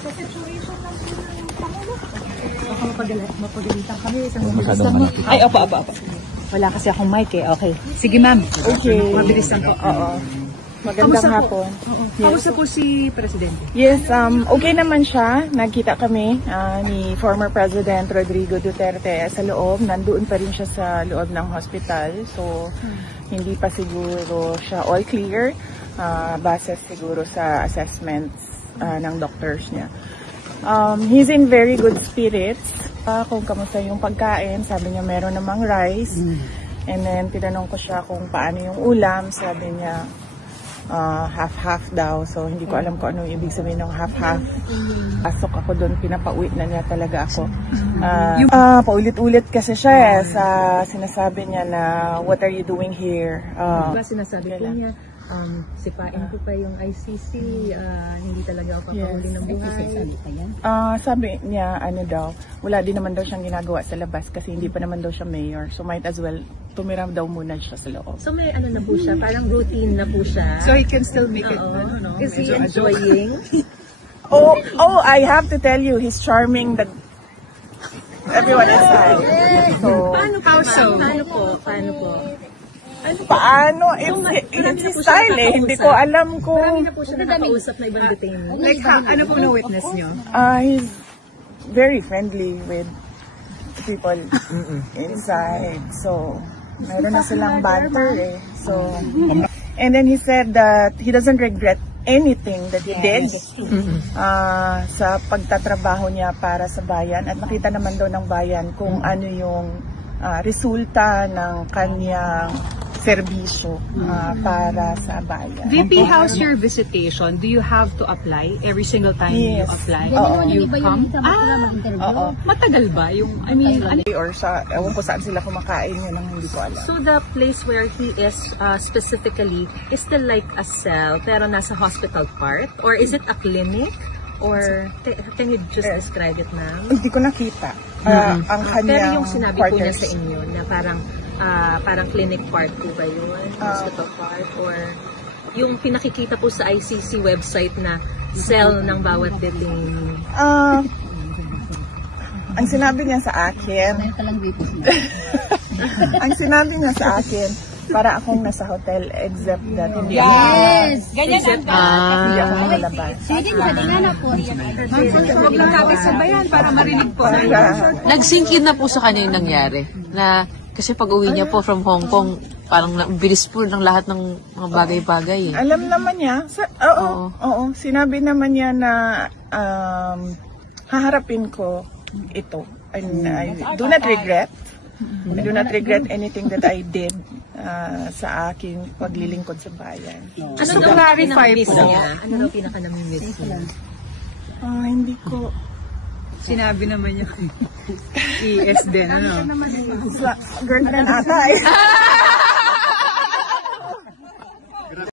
Sa situation ng Pangulo. Baka mapagalitan kami. Ay, opo. Wala kasi akong mic eh. Okay. Sige, ma'am. Okay. Mabilis lang po. Oo. Magandang hapon. Kamusta po si Presidente? Yes, okay naman siya. Nagkita kami ni former President Rodrigo Duterte sa loob. Nandoon pa rin siya sa loob ng hospital. So, hindi pa siguro siya all clear. Base siguro sa assessments ng doctors niya. He's in very good spirits. Kung kamusta yung pagkain, sabi niya meron namang rice. And then, tinanong ko siya kung paano yung ulam. Sabi niya, half-half daw. So, hindi ko alam kung ano yung ibig sabihin ng half-half. Pasok ako doon, pinapauwi na niya talaga ako. Paulit-ulit kasi siya sa sinasabi niya na, what are you doing here? Diba sinasabi po niya, sipain ko pa yung ICC, hindi talaga ako papahuli ng buhay. Sabi niya, ano daw, wala din naman daw siyang ginagawa sa labas kasi hindi pa naman daw siya mayor. So, might as well tumira daw muna siya sa loob. So may ano na po siya, parang routine na po siya. So he can still make it. Is he enjoying? I have to tell you, he's charming that everyone inside. So, Paano po? paano? It's his style eh. Hindi ko alam kung... Marami na po siya nakakausap na ibang detainee. Like, ano po na-witness nyo? He's very friendly with people inside. So, meron na silang banter eh. So, and then he said that he doesn't regret anything that he did sa pagtatrabaho niya para sa bayan. At nakita naman daw ng bayan kung ano yung resulta ng kanyang serbisyo para sa bayan. VP, how's your visitation? Do you have to apply every single time you apply? You come? Matagal ba? Yung, I mean, Or sa, ewan ko saan sila kumakain, yun ang hindi ko alam. So the place where he is specifically is still like a cell pero nasa hospital part? Or is it a clinic? Or can you just describe it, ma'am? Hindi ko nakita. Ang kanyang pero yung sinabi po niya quarters. sa inyo na parang clinic part po ba yun? Hospital part? Or yung pinakikita po sa ICC website na cell ng bawat detainee? Ang sinabi niya sa akin, ang sinabi niya sa akin, para akong nasa hotel except that hindi ako malabas. huwag lang natin sabayan para marinig po. Nag-sink in na po sa kanya yung nangyari. Na, kasi pag uwi niya po from Hong Kong, parang bilis po ng lahat ng mga bagay-bagay. Alam naman niya, oo, sinabi naman niya na haharapin ko ito. And I do not regret. I do not regret anything that I did sa aking paglilingkod sa bayan. Ano daw clarify po? Ano daw pinaka-namimiss niya? Hindi ko... Sinabi naman niya ES din, ano? Girlfriend ata eh.